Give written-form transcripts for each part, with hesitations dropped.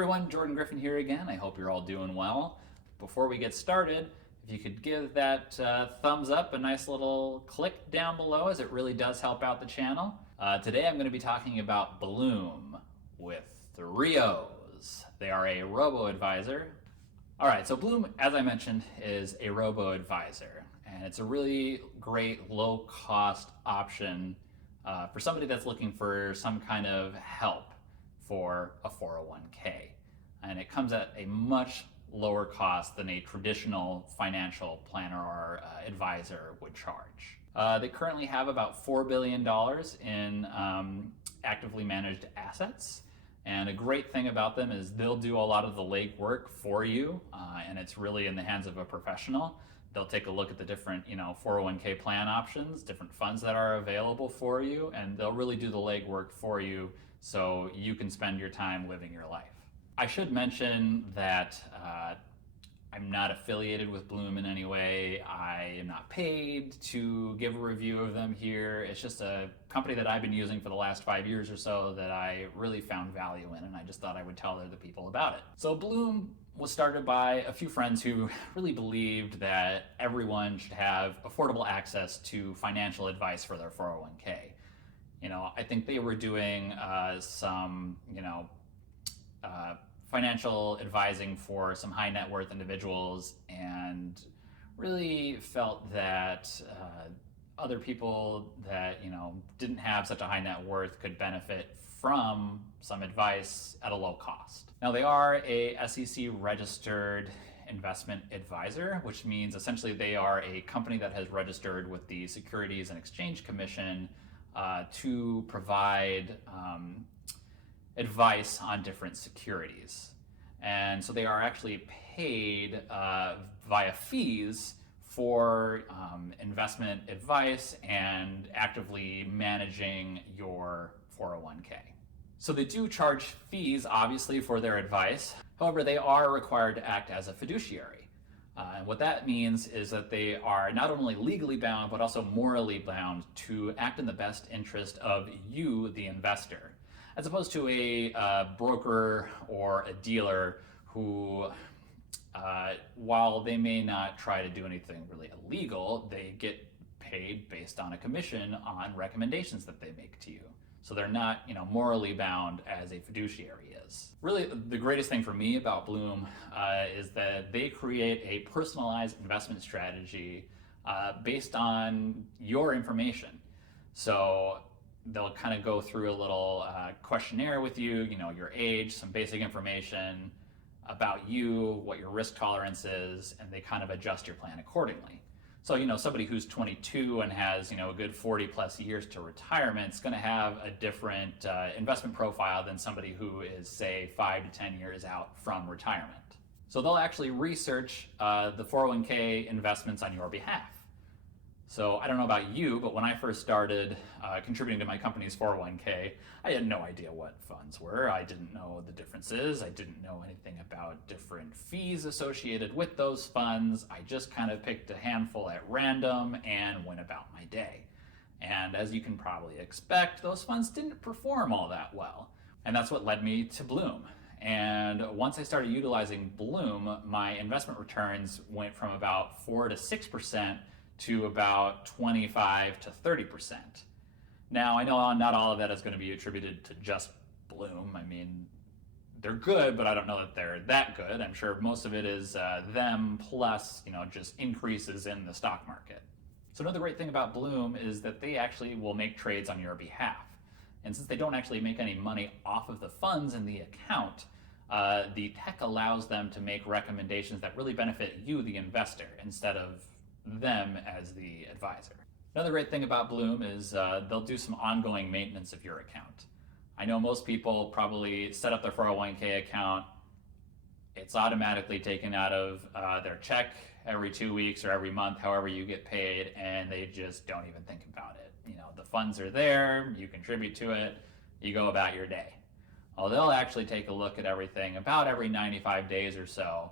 everyone, Jordan Griffin here again. I hope you're all doing well. Before we get started, if you could give that thumbs up a nice little click down below, as it really does help out the channel. Today I'm going to be talking about Blooom with 3 O's. They are a robo-advisor. Alright, so Blooom, as I mentioned, is a robo-advisor, and it's a really great low-cost option for somebody that's looking for some kind of help for a 401k. And it comes at a much lower cost than a traditional financial planner or advisor would charge. They currently have about $4 billion in actively managed assets. And a great thing about them is they'll do a lot of the legwork for you, and it's really in the hands of a professional. They'll take a look at the different, 401k plan options, different funds that are available for you, and they'll really do the legwork for you so you can spend your time living your life. I should mention that I'm not affiliated with Blooom in any way. I am not paid to give a review of them here. It's just a company that I've been using for the last 5 years or so that I really found value in, and I just thought I would tell other people about it. So Blooom was started by a few friends who really believed that everyone should have affordable access to financial advice for their 401k. I think they were doing some, financial advising for some high net worth individuals, and really felt that other people that, didn't have such a high net worth could benefit from some advice at a low cost. Now, they are a SEC registered investment advisor, which means essentially they are a company that has registered with the Securities and Exchange Commission to provide advice on different securities. And so they are actually paid via fees for investment advice and actively managing your 401k. So they do charge fees, obviously, for their advice. However, they are required to act as a fiduciary. And what that means is that they are not only legally bound, but also morally bound to act in the best interest of you, the investor, as opposed to a broker or a dealer who, while they may not try to do anything really illegal, they get paid based on a commission on recommendations that they make to you. So they're not, morally bound as a fiduciary is. Really, the greatest thing for me about Blooom is that they create a personalized investment strategy based on your information. So they'll kind of go through a little questionnaire with you, your age, some basic information about you, what your risk tolerance is, and they kind of adjust your plan accordingly. So, somebody who's 22 and has, a good 40 plus years to retirement is going to have a different investment profile than somebody who is, say, 5 to 10 years out from retirement. So they'll actually research the 401k investments on your behalf. So I don't know about you, but when I first started contributing to my company's 401k, I had no idea what funds were. I didn't know the differences. I didn't know anything about different fees associated with those funds. I just kind of picked a handful at random and went about my day. And as you can probably expect, those funds didn't perform all that well. And that's what led me to Blooom. And once I started utilizing Blooom, my investment returns went from about 4 to 6% to about 25 to 30%. Now, I know not all of that is going to be attributed to just Blooom. I mean, they're good, but I don't know that they're that good. I'm sure most of it is them plus, just increases in the stock market. So another great thing about Blooom is that they actually will make trades on your behalf. And since they don't actually make any money off of the funds in the account, the tech allows them to make recommendations that really benefit you, the investor, instead of them as the advisor. Another great thing about Blooom is they'll do some ongoing maintenance of your account. I know most people probably set up their 401k account. It's automatically taken out of their check every 2 weeks or every month, however you get paid, and they just don't even think about it. The funds are there, you contribute to it, you go about your day. Well, they'll actually take a look at everything about every 95 days or so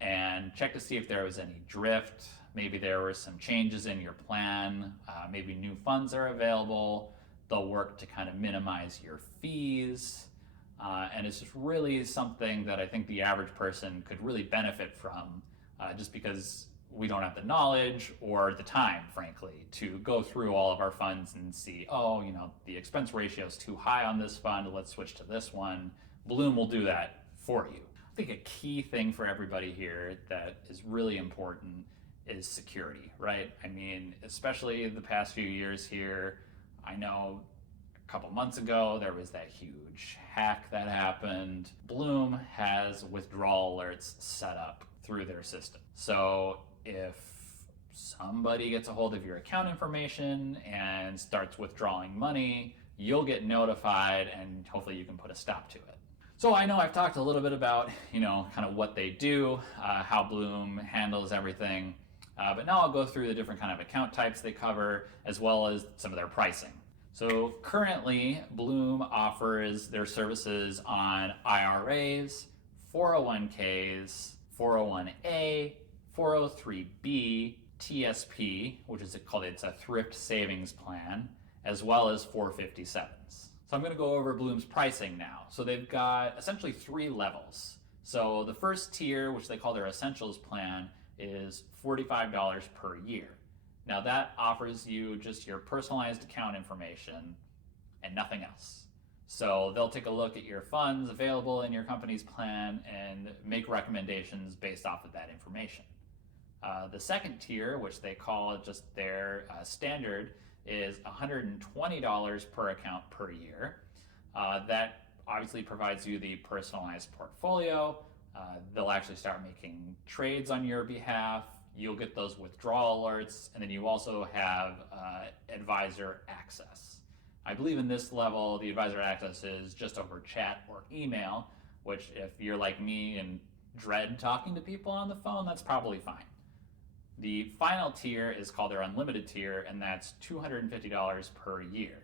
and check to see if there was any drift. Maybe there were some changes in your plan, maybe new funds are available. They'll work to kind of minimize your fees. And it's just really something that I think the average person could really benefit from, just because we don't have the knowledge or the time, frankly, to go through all of our funds and see, oh, the expense ratio is too high on this fund, let's switch to this one. Blooom will do that for you. I think a key thing for everybody here that is really important is security, right? I mean, especially the past few years here, I know a couple months ago there was that huge hack that happened. Blooom has withdrawal alerts set up through their system. So if somebody gets a hold of your account information and starts withdrawing money, you'll get notified and hopefully you can put a stop to it. So I know I've talked a little bit about, kind of what they do, how Blooom handles everything, but now I'll go through the different kind of account types they cover, as well as some of their pricing. So currently, Blooom offers their services on IRAs, 401ks, 401a, 403b, TSP, which is called, it's a thrift savings plan, as well as 457s. So I'm going to go over Bloom's pricing now. So they've got essentially 3 levels. So the first tier, which they call their Essentials plan, is $45 per year. Now that offers you just your personalized account information and nothing else. So they'll take a look at your funds available in your company's plan and make recommendations based off of that information. The second tier, which they call just their standard, is $120 per account per year. That obviously provides you the personalized portfolio. They'll actually start making trades on your behalf. You'll get those withdrawal alerts, and then you also have advisor access. I believe in this level, the advisor access is just over chat or email, which if you're like me and dread talking to people on the phone, that's probably fine. The final tier is called their unlimited tier, and that's $250 per year.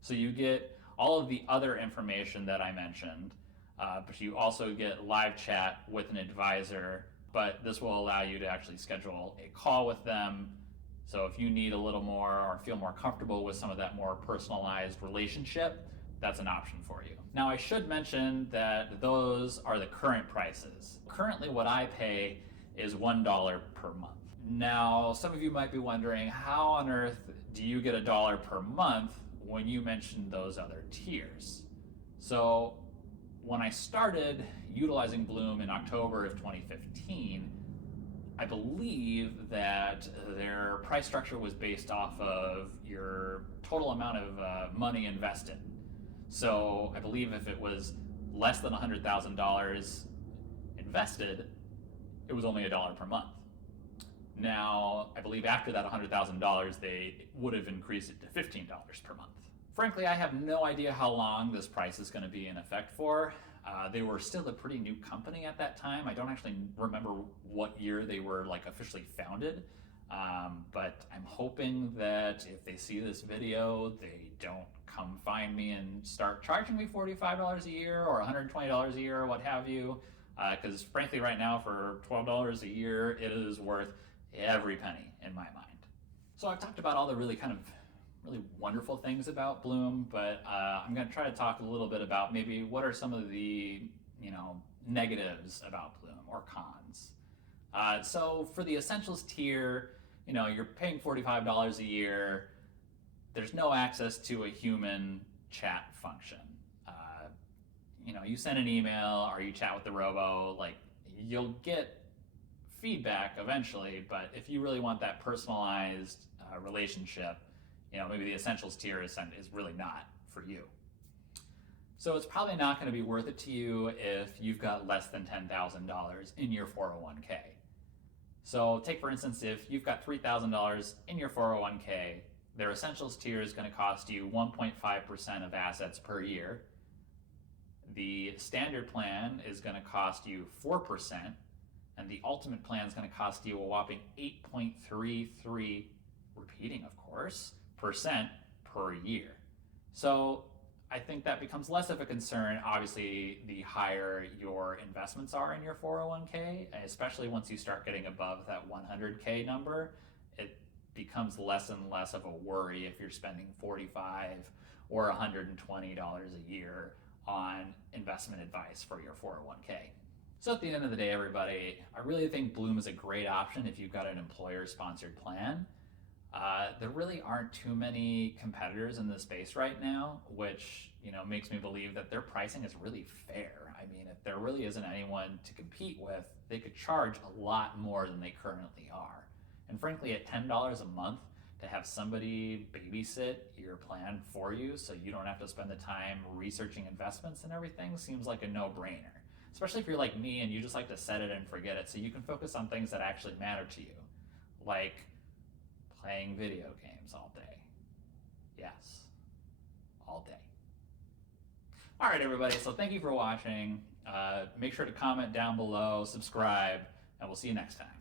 So you get all of the other information that I mentioned, but you also get live chat with an advisor, but this will allow you to actually schedule a call with them. So if you need a little more or feel more comfortable with some of that more personalized relationship, that's an option for you. Now I should mention that those are the current prices. Currently what I pay is $1 per month. Now, some of you might be wondering, how on earth do you get $1 per month when you mentioned those other tiers? So when I started utilizing Blooom in October of 2015, I believe that their price structure was based off of your total amount of money invested. So I believe if it was less than $100,000 invested, it was only $1 per month. Now, I believe after that $100,000, they would have increased it to $15 per month. Frankly, I have no idea how long this price is going to be in effect for. They were still a pretty new company at that time. I don't actually remember what year they were officially founded, but I'm hoping that if they see this video, they don't come find me and start charging me $45 a year or $120 a year or what have you, because frankly right now for $12 a year, it is worth every penny in my mind. So I've talked about all the really wonderful things about Blooom, but I'm going to try to talk a little bit about maybe what are some of the negatives about Blooom or cons. So for the Essentials tier, you're paying $45 a year. There's no access to a human chat function. You send an email or you chat with the robo, you'll get feedback eventually, but if you really want that personalized relationship, maybe the Essentials tier is really not for you. So it's probably not going to be worth it to you if you've got less than $10,000 in your 401k. So take for instance, if you've got $3,000 in your 401k, their Essentials tier is going to cost you 1.5% of assets per year. The standard plan is going to cost you 4%, and the ultimate plan is going to cost you a whopping 8.33, repeating of course, percent per year. So I think that becomes less of a concern, obviously, the higher your investments are in your 401k, especially once you start getting above that 100k number. It becomes less and less of a worry if you're spending $45 or $120 a year on investment advice for your 401k. So at the end of the day, everybody, I really think Blooom is a great option if you've got an employer-sponsored plan. There really aren't too many competitors in this space right now, which makes me believe that their pricing is really fair. I mean, if there really isn't anyone to compete with, they could charge a lot more than they currently are. And frankly, at $10 a month to have somebody babysit your plan for you so you don't have to spend the time researching investments and everything seems like a no-brainer. Especially if you're like me and you just like to set it and forget it, so you can focus on things that actually matter to you, like playing video games all day. Yes, all day. All right, everybody, so thank you for watching. Make sure to comment down below, subscribe, and we'll see you next time.